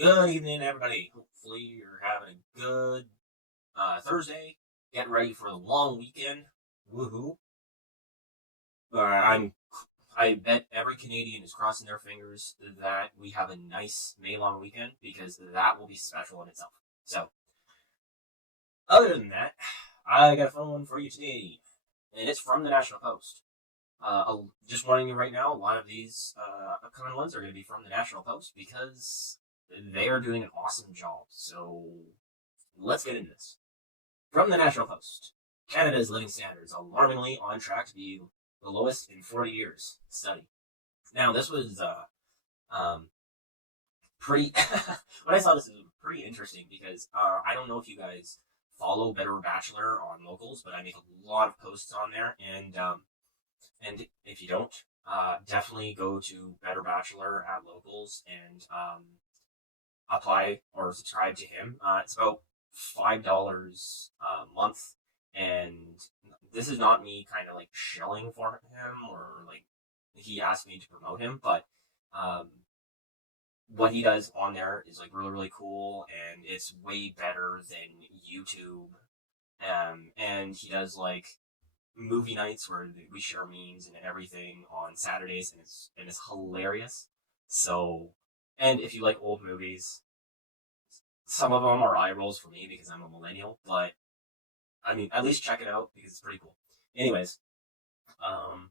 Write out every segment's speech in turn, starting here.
Good evening, everybody. Hopefully, you're having a good Thursday. Getting ready for the long weekend. Woohoo! Uh, I'm. I bet every Canadian is crossing their fingers that we have a nice May long weekend because that will be special in itself. So, other than that, I got a phone one for you today, and it's from the National Post. Just warning you right now, a lot of these upcoming ones are going to be from the National Post because they are doing an awesome job. So let's get into this. From the National Post, Canada's living standards alarmingly on track to be the lowest in 40 years. Study. Now, this was um, pretty. when I saw this, it was pretty interesting because I don't know if you guys follow Better Bachelor on Locals, but I make a lot of posts on there, and if you don't, definitely go to Better Bachelor at Locals and apply or subscribe to him. It's about $5 a month, and this is not me kind of like shilling for him or like he asked me to promote him, but um, what he does on there is like really cool, and it's way better than YouTube. And he does like movie nights where we share memes and everything on Saturdays, and it's hilarious. So, and if you like old movies, some of them are eye rolls for me because I'm a millennial, but I mean, at least check it out because it's pretty cool. Anyways, um,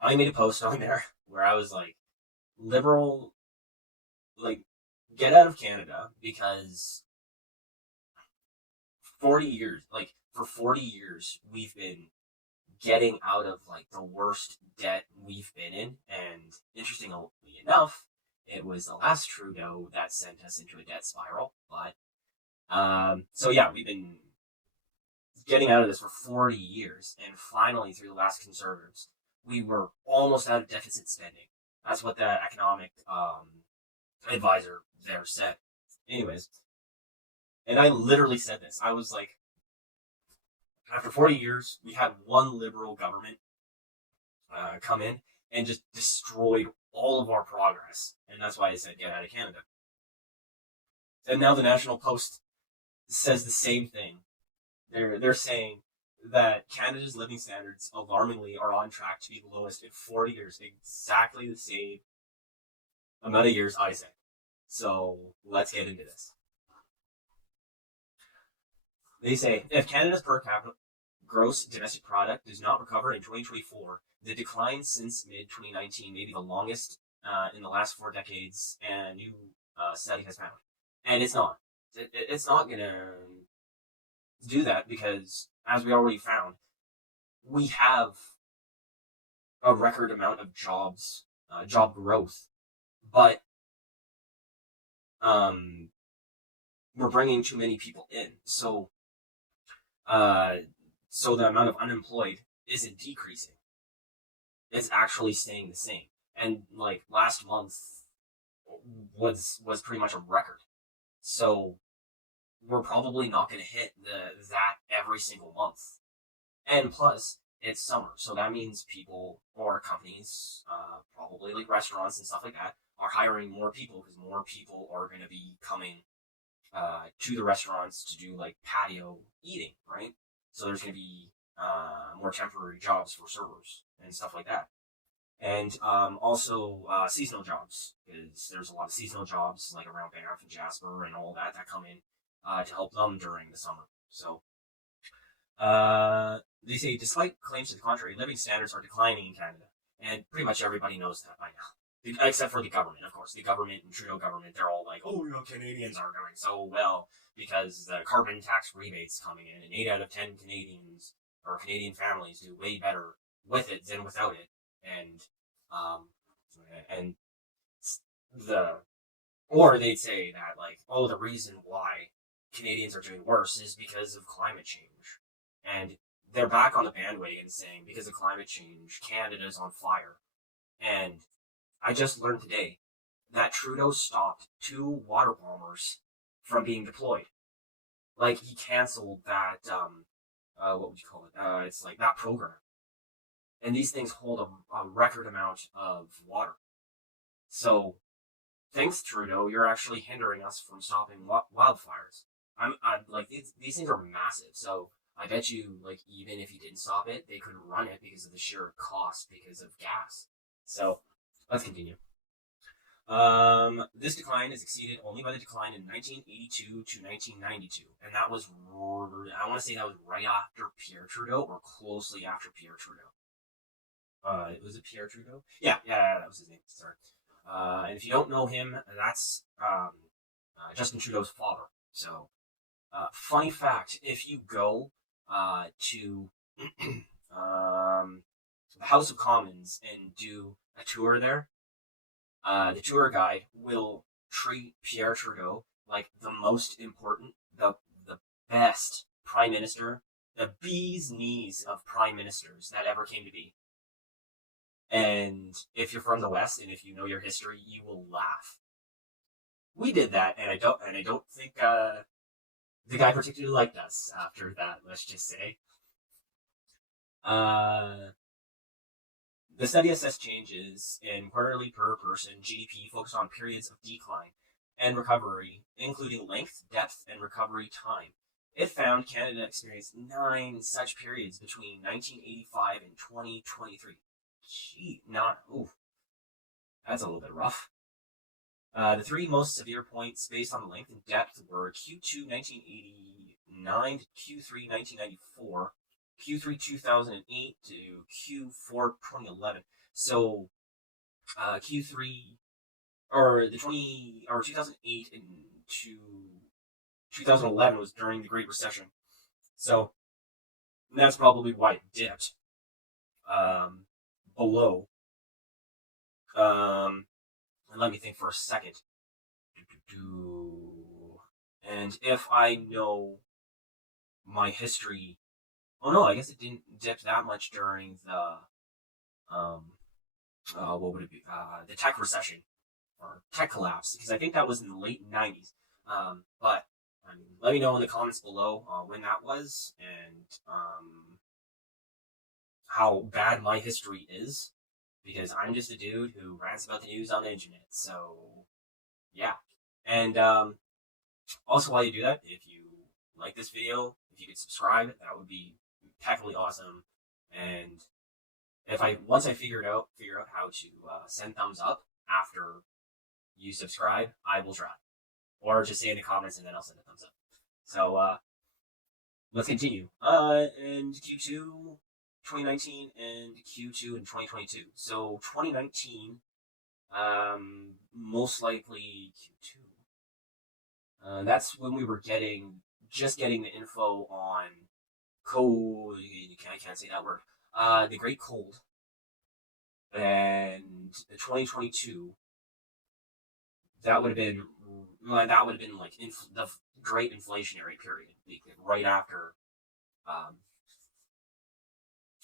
I made a post on there where I was like, liberal, like, get out of Canada because 40 years, like, for 40 years, we've been getting out of like the worst debt we've been in. And interestingly enough, it was the last Trudeau that sent us into a debt spiral. But so yeah, we've been getting out of this for 40 years, and finally, through the last Conservatives, we were almost out of deficit spending. That's what the economic advisor there said. Anyways, and I literally said this. I was like, after 40 years, we had one liberal government come in and just destroyed all of our progress. And that's why I said get out of Canada. And now the National Post says the same thing. They're saying that Canada's living standards alarmingly are on track to be the lowest in 40 years, exactly the same amount of years I said. So let's get into this. They say if Canada's per capita gross domestic product does not recover in 2024, the decline since mid 2019 may be the longest in the last 4 decades, and a new study has found. And it's not. It's not going to do that because, as we already found, we have a record amount of jobs, job growth, but we're bringing too many people in. So the amount of unemployed isn't decreasing. It's actually staying the same. And like last month was pretty much a record. So we're probably not going to hit that every single month. And plus, it's summer, so that means people or companies, probably like restaurants and stuff like that, are hiring more people because more people are going to be coming to the restaurants to do like patio eating, right? So there's going to be more temporary jobs for servers and stuff like that. And also seasonal jobs, because there's a lot of seasonal jobs like around Banff and Jasper and all that come in to help them during the summer. So they say, despite claims to the contrary, living standards are declining in Canada, and pretty much everybody knows that by now, except for the government, of course. The government and Trudeau government, they're all like, "Oh, Canadians are doing so well because the carbon tax rebates coming in, and 8 out of 10 Canadians or Canadian families do way better with it than without it." And um, and the or they'd say that like, "Oh, the reason why Canadians are doing worse is because of climate change," and they're back on the bandwagon saying because of climate change, Canada's on fire. And I just learned today that Trudeau stopped 2 water bombers from being deployed. Like he canceled that. What would you call it? It's like that program. And these things hold a record amount of water. So thanks Trudeau, you're actually hindering us from stopping wildfires. I'm like these things are massive. So I bet you, like, even if you didn't stop it, they couldn't run it because of the sheer cost because of gas. So let's continue. This decline is exceeded only by the decline in 1982 to 1992, and that was, I want to say that was right after Pierre Trudeau, or closely after Pierre Trudeau. Was it Pierre Trudeau? Yeah, that was his name. Sorry. And if you don't know him, that's Justin Trudeau's father. So, funny fact: if you go to the House of Commons and do a tour there, the tour guide will treat Pierre Trudeau like the most important, the best prime minister, the bee's knees of prime ministers that ever came to be. And if you're from the West and if you know your history, you will laugh. We did that, and I don't think the guy particularly liked us after that. Let's just say. The study assessed changes in quarterly per person GDP focused on periods of decline and recovery, including length, depth, and recovery time. It found Canada experienced 9 such periods between 1985 and 2023. That's a little bit rough. The 3 most severe points based on length and depth were Q2 1989 to Q3 1994, Q3 2008 to Q4 2011. So, Q3 or 2008 and to 2011 was during the Great Recession. So that's probably why it dipped below. And let me think for a second. And if I know my history, no, I guess it didn't dip that much during the what would it be? The tech recession or tech collapse, because I think that was in the late 90s. But let me know in the comments below when that was and how bad my history is, because I'm just a dude who rants about the news on the internet. So, yeah. And also, while you do that, if you like this video, if you could subscribe, that would be impeccably awesome. And if once I figure out how to send thumbs up after you subscribe, I will try. Or just say in the comments and then I'll send a thumbs up. So let's continue. And Q2 2019 and Q2 in 2022. So 2019, most likely Q2. That's when we were just getting the info on cold. I can't say that word. The Great Cold. And 2022. That would have been like the great inflationary period, right after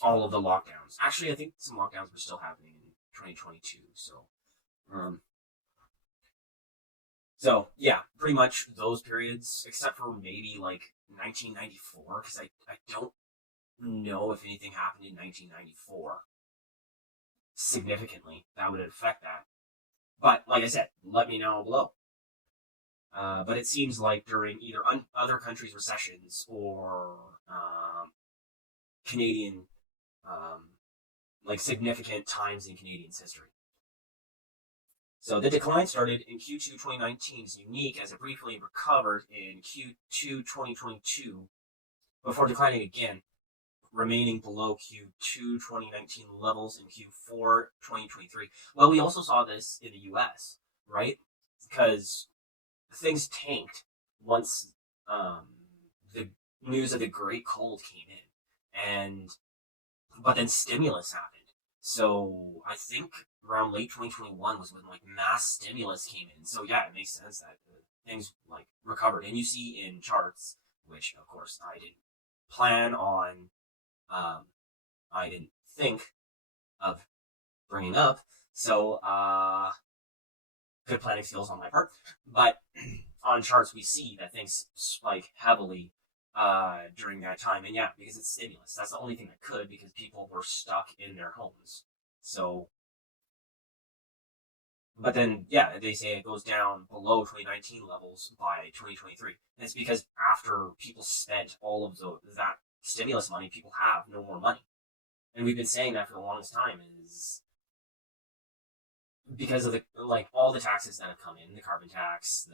all of the lockdowns. Actually, I think some lockdowns were still happening in 2022. So yeah, pretty much those periods, except for maybe like 1994, because I don't know if anything happened in 1994 significantly that would affect that. But like I said, let me know below. But it seems like during either other countries' recessions or Canadian, like significant times in Canadians' history. So the decline started in Q2 2019 is unique as it briefly recovered in Q2 2022 before declining again, remaining below Q2 2019 levels in Q4 2023. Well, we also saw this in the US, right? Because things tanked once the news of the Great Cold came in, but then stimulus happened. So I think around late 2021 was when like mass stimulus came in. So yeah, it makes sense that things like recovered, and you see in charts, which of course I didn't plan on. I didn't think of bringing up, so good planning skills on my part. But on charts, we see that things spike heavily during that time, and yeah, because it's stimulus. That's the only thing that could, because people were stuck in their homes. So But then, yeah, they say it goes down below 2019 levels by 2023. And it's because after people spent all of that stimulus money, people have no more money. And we've been saying that for the longest time is because of all the taxes that have come in, the carbon tax,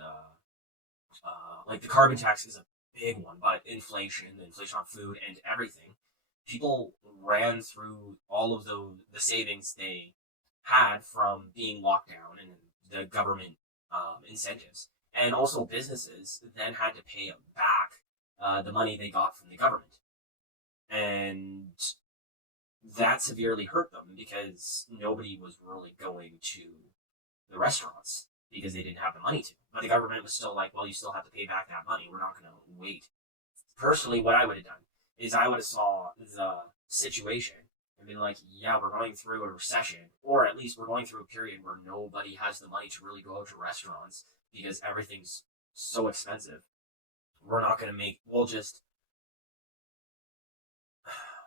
the carbon tax is a big one, but inflation, the inflation on food and everything, people ran through all of the savings they had from being locked down and the government incentives. And also businesses then had to pay back the money they got from the government. And that severely hurt them because nobody was really going to the restaurants because they didn't have the money to. But the government was still like, well, you still have to pay back that money. We're not going to wait. Personally, what I would have done is I would have saw the situation and been like, yeah, we're going through a recession, or at least we're going through a period where nobody has the money to really go out to restaurants because everything's so expensive. We're not going to we'll just,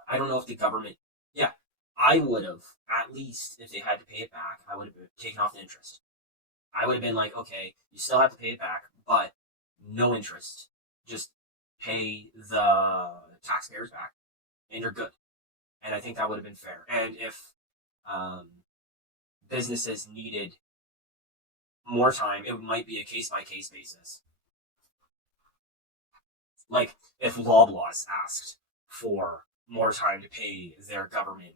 I don't know if the government, yeah, I would have, at least if they had to pay it back, I would have taken off the interest. I would have been like, okay, you still have to pay it back, but no interest. Just pay the taxpayers back, and you're good. And I think that would have been fair. And if businesses needed more time, it might be a case-by-case basis. Like, if Loblaws asked for more time to pay their government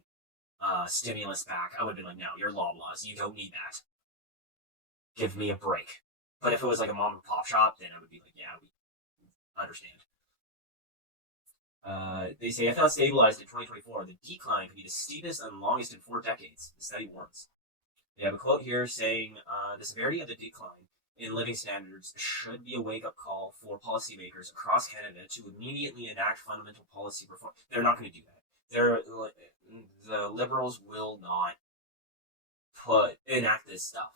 stimulus back, I would have been like, no, you're Loblaws. You don't need that. Give me a break. But if it was like a mom and pop shop, then I would be like, yeah, we understand. They say, if not stabilized in 2024, the decline could be the steepest and longest in 4 decades, the study warns. They have a quote here saying, the severity of the decline in living standards should be a wake-up call for policymakers across Canada to immediately enact fundamental policy reform. They're not going to do that. The Liberals will not enact this stuff.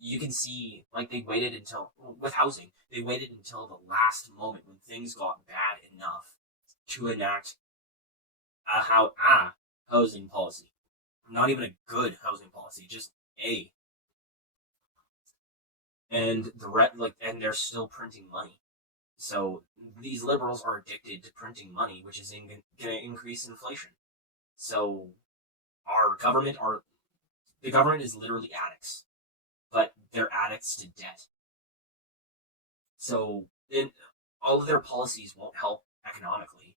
You can see, like, they waited until, with housing, they waited until the last moment when things got bad enough to enact a housing policy. Not even a good housing policy, just a. And and they're still printing money. So these liberals are addicted to printing money, which is going to increase inflation. So the government is literally addicts, but they're addicts to debt. So all of their policies won't help economically.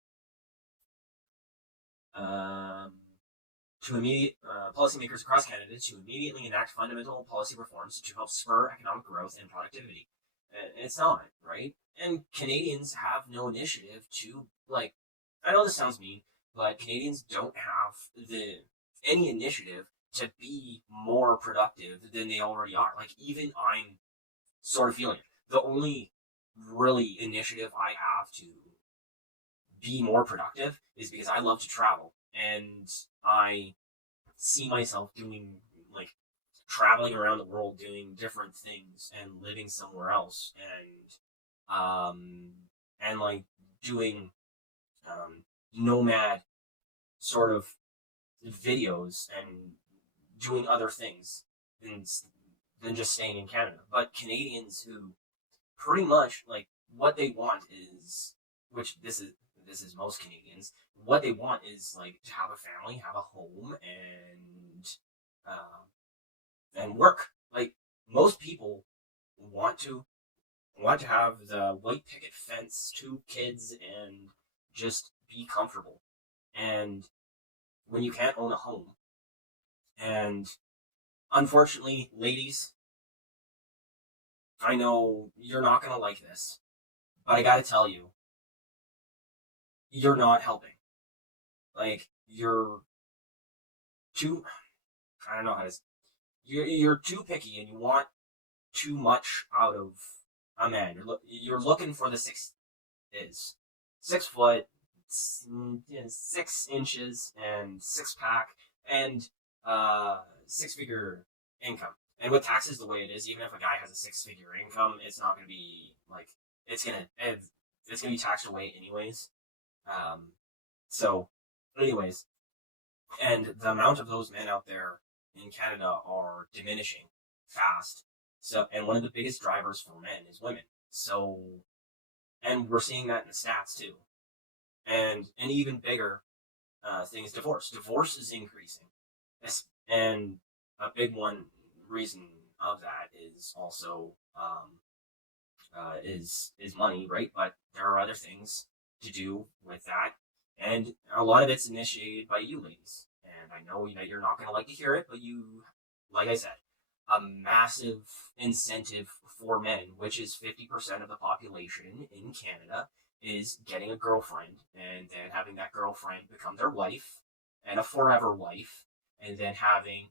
Policymakers across Canada to immediately enact fundamental policy reforms to help spur economic growth and productivity. It's not, right? And Canadians have no initiative to, I know this sounds mean, but Canadians don't have any initiative to be more productive than they already are. Like, even I'm sort of feeling it. The only really initiative I have to be more productive is because I love to travel, and I see myself doing, traveling around the world, doing different things and living somewhere else, and doing nomad sort of videos and doing other things than just staying in Canada. But Canadians who pretty much, what they want is, which this is most Canadians, what they want is to have a family, have a home, and work. Most people want to have the white picket fence, 2 kids, and just be comfortable. And when you can't own a home, and unfortunately, ladies, I know you're not gonna like this, but I gotta tell you, you're not helping. You're too, I don't know how to say, you're too picky and you want too much out of a man. You're looking for the 6 foot, 6 inches, and 6-pack, and 6-figure income. And with taxes the way it is, even if a guy has a 6-figure income, it's not going to be it's going to be taxed away anyways. So, anyways, and the amount of those men out there in Canada are diminishing. fast. So, and one of the biggest drivers for men is women. So, and we're seeing that in the stats too. And an even bigger thing is divorce. Divorce is increasing, and a big one reason of that is also is money, right? But there are other things to do with that, and a lot of it's initiated by you ladies. And I know that you're not going to like to hear it, but you, like I said, a massive incentive for men, which is 50% of the population in Canada, is getting a girlfriend and then having that girlfriend become their wife and a forever wife, and then having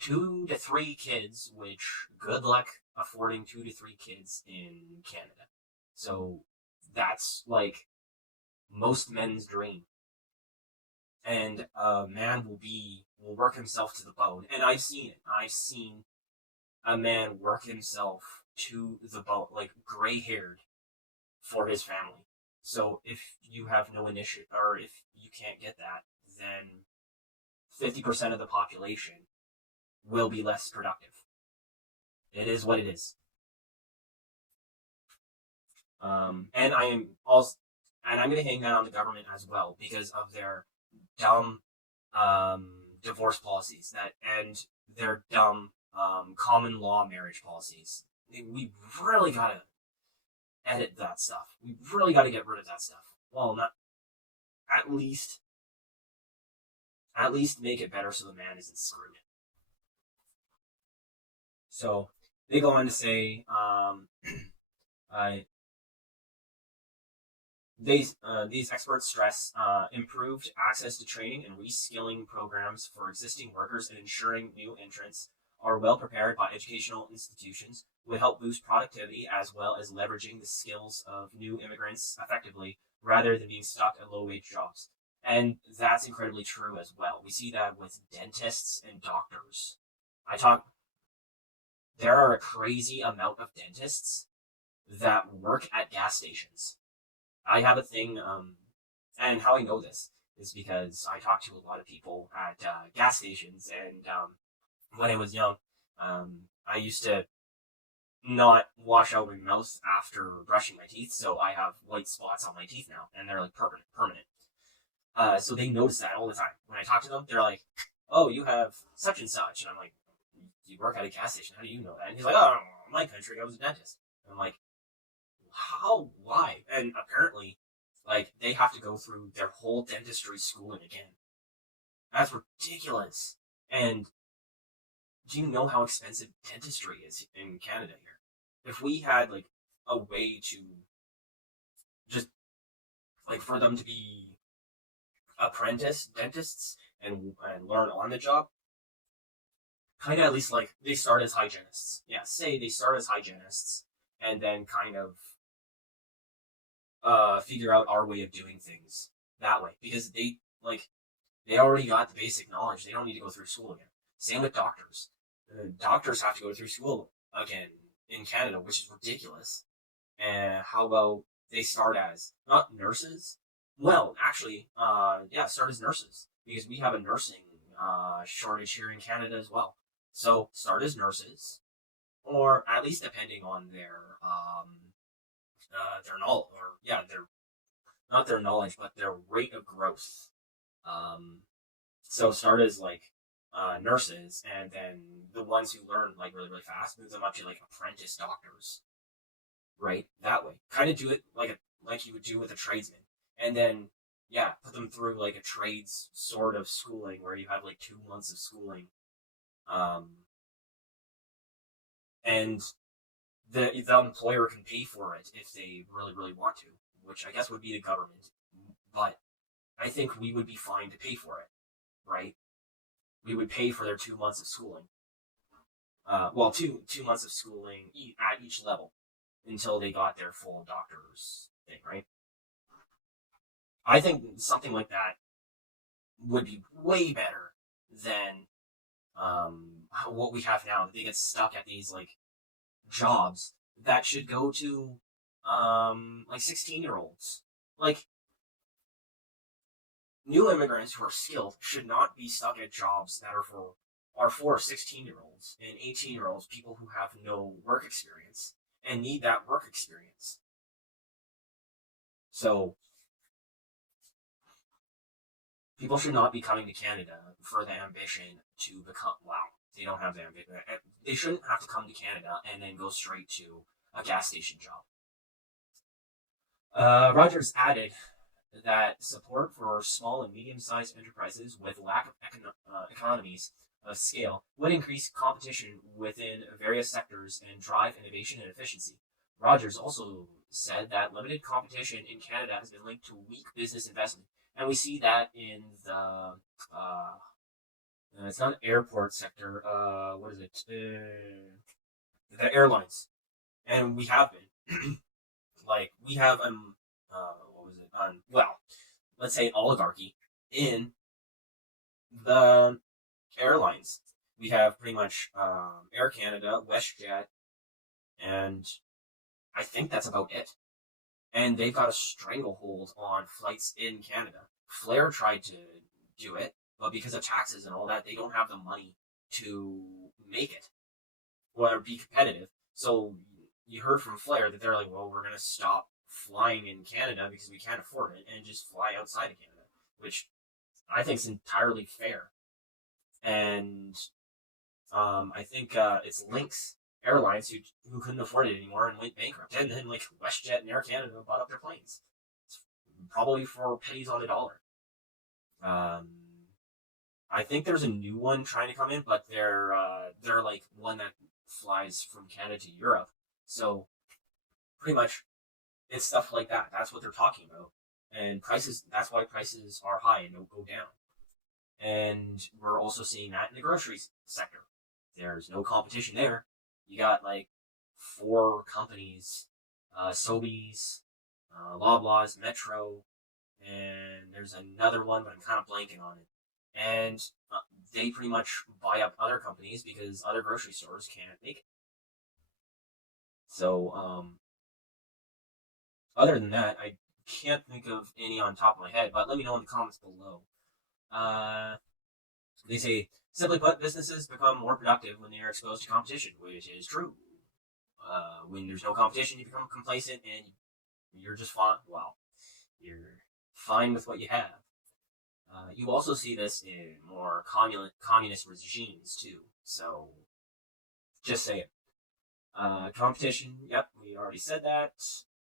2 to 3 kids, which good luck affording 2 to 3 kids in Canada. So that's like most men's dream. And a man will work himself to the bone. And I've seen it. I've seen a man work himself to the bone, like gray haired, for his family. So if you have no initiative, or if you can't get that, then 50% of the population will be less productive. It is what it is. And I am also, and I'm going to hang that on the government as well because of their dumb divorce policies and their dumb common law marriage policies. We really got to edit that stuff. We really got to get rid of that stuff. Well, not at least make it better so the man isn't screwed. So they go on to say, these experts stress improved access to training and reskilling programs for existing workers and ensuring new entrants are well prepared by educational institutions would help boost productivity as well as leveraging the skills of new immigrants effectively rather than being stuck at low-wage jobs. And that's incredibly true as well. We see that with dentists and doctors. There are a crazy amount of dentists that work at gas stations. I have a thing, and how I know this is because I talk to a lot of people at gas stations, and when I was young, I used to not wash out my mouth after brushing my teeth, so I have white spots on my teeth now, and they're like permanent. So they notice that all the time. When I talk to them, they're like, "Oh, you have such and such," and I'm like, "You work at a gas station? How do you know that?" And he's like, "Oh, in my country, I was a dentist." And I'm like, "How? Why?" And apparently, like, they have to go through their whole dentistry schooling again. That's ridiculous. And do you know how expensive dentistry is in Canada here? If we had, like, a way to just, like, for them to be apprentice dentists and learn on the job, kind of at least, like, they start as hygienists. Yeah, say they start as hygienists and then kind of figure out our way of doing things that way. Because they already got the basic knowledge. They don't need to go through school again. Same with doctors. Doctors have to go through school again in Canada, which is ridiculous. And how about they start as, not nurses? Well, actually, start as nurses. Because we have a nursing shortage here in Canada as well. So start as nurses, or at least depending on their knowledge, not their knowledge, but their rate of growth. So start as like nurses, and then the ones who learn like really really fast move them up to like apprentice doctors, right? That way, kind of do it like you would do with a tradesman, and then put them through like a trades sort of schooling where you have like 2 months of schooling, and the employer can pay for it if they really really want to, which I guess would be the government, but I think we would be fine to pay for it, right? We would pay for their 2 months of schooling. Two months of schooling at each level until they got their full doctor's thing, right? I think something like that would be way better than what we have now. They get stuck at these like jobs that should go to like 16-year-olds. Like, new immigrants who are skilled should not be stuck at jobs that are for are for 16-year-olds and 18-year-olds, people who have no work experience and need that work experience. So people should not be coming to Canada for the ambition to become, wow, they don't have the ambition. They shouldn't have to come to Canada and then go straight to a gas station job. Rogers added that support for small and medium-sized enterprises with lack of economies of scale would increase competition within various sectors and drive innovation and efficiency. Rogers also said that limited competition in Canada has been linked to weak business investment, and we see that in the it's not an airport sector. What is it? The airlines, and we have been like we have what was it? Well, let's say oligarchy in the airlines. We have pretty much Air Canada, WestJet, and I think that's about it. And they've got a stranglehold on flights in Canada. Flair tried to do it, but because of taxes and all that, they don't have the money to make it or be competitive. So you heard from Flair that they're like, well, we're going to stop flying in Canada because we can't afford it and just fly outside of Canada, which I think is entirely fair. And I think it's Lynx Airlines who couldn't afford it anymore and went bankrupt. And then like WestJet and Air Canada bought up their planes. It's probably for pennies on the dollar. I think there's a new one trying to come in, but they're like one that flies from Canada to Europe. So pretty much it's stuff like that. That's what they're talking about. And prices, that's why prices are high and don't go down. And we're also seeing that in the groceries sector. There's no competition there. You got like 4 companies, Sobeys, Loblaws, Metro, and there's another one, but I'm kind of blanking on it. And they pretty much buy up other companies because other grocery stores can't make it. So, other than that, I can't think of any on top of my head, but let me know in the comments below. They say, simply put, businesses become more productive when they are exposed to competition, which is true. When there's no competition, you become complacent and you're just fine. Well, you're fine with what you have. You also see this in more communist regimes too. So, just say it. Competition, yep, we already said that.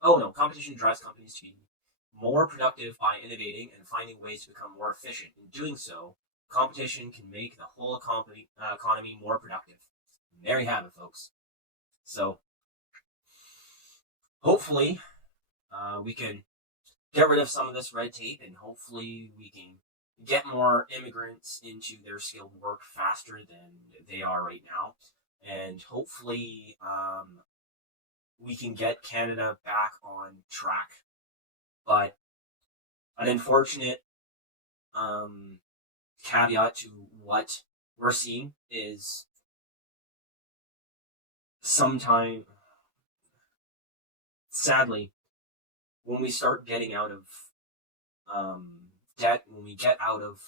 Oh no, competition drives companies to be more productive by innovating and finding ways to become more efficient. In doing so, competition can make the whole economy more productive. And there you have it, folks. So, hopefully, we can get rid of some of this red tape, and hopefully we can get more immigrants into their skilled work faster than they are right now. And hopefully, we can get Canada back on track. But an unfortunate caveat to what we're seeing is sometime, sadly, when we start getting out of debt, when we get out of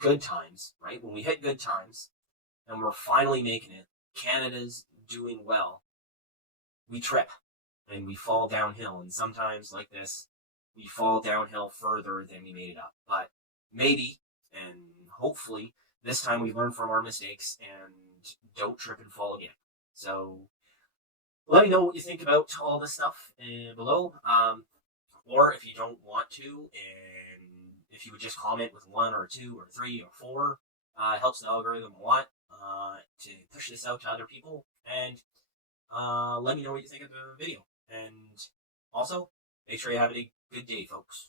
good times, right? When we hit good times and we're finally making it, Canada's doing well, we trip and we fall downhill. And sometimes, like this, we fall downhill further than we made it up. But maybe, and hopefully, this time we learn from our mistakes and don't trip and fall again. So, let me know what you think about all this stuff below. Or if you don't want to, and if you would just comment with 1 or 2 or 3 or 4, helps the algorithm a lot to push this out to other people. And let me know what you think of the video. And also, make sure you have a good day, folks.